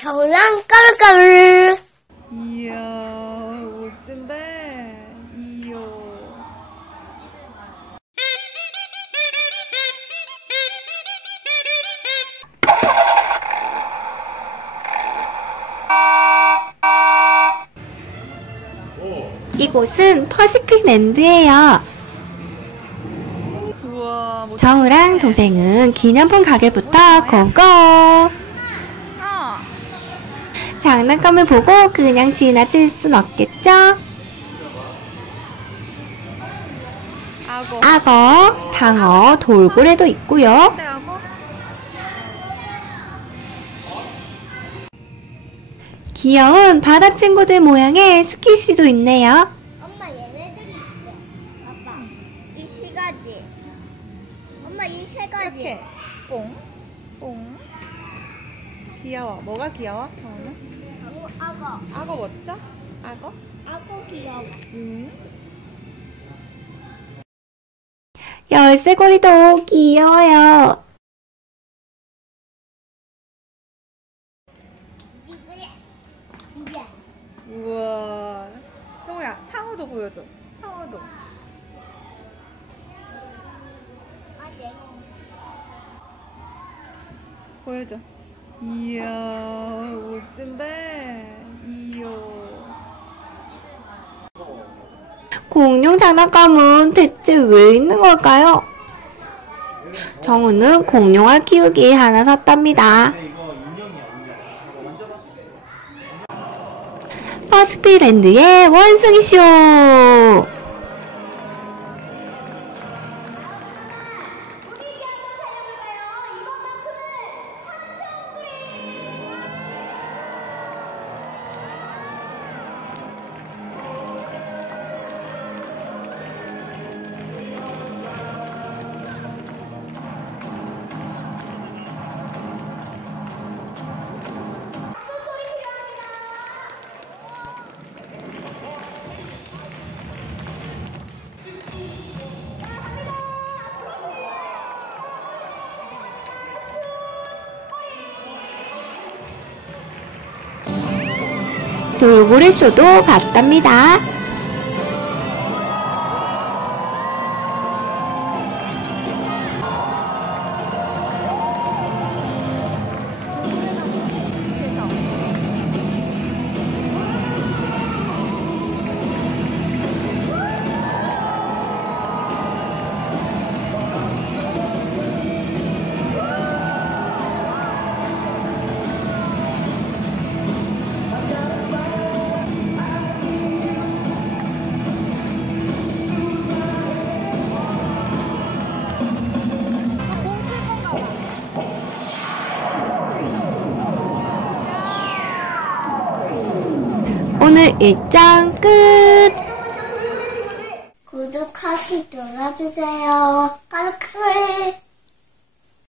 저랑 까르까르. 이야 멋진데 이요 이곳은 퍼시픽 랜드예요. 우와 멋 정우랑 동생은 기념품 가게부터 고고! 어. 장난감을 보고 그냥 지나칠 순 없겠죠? 악어 상어, 돌고래도 있고요. 귀여운 바다 친구들 모양의 스키시도 있네요. 엄마 얘네들이 있어. 아빠 이 세 가지. 엄마 이 세 가지. 이렇게 뽕 뽕 귀여워 뭐가 귀여워 경우는 장우 악어. 악어 멋져? 악어? 악어 귀여워. 응 열쇠고리도 귀여워요. 우와. 정우야 상어도 보여줘. 상어도. 보여줘. 이야 공룡 장난감은 대체 왜 있는 걸까요? 정우는 공룡알 키우기 하나 샀답니다. 퍼스피랜드의 원숭이 쇼! 돌고래 쇼도 봤답니다. 오늘 일정 끝! 구독하기 눌러주세요. 까르까르.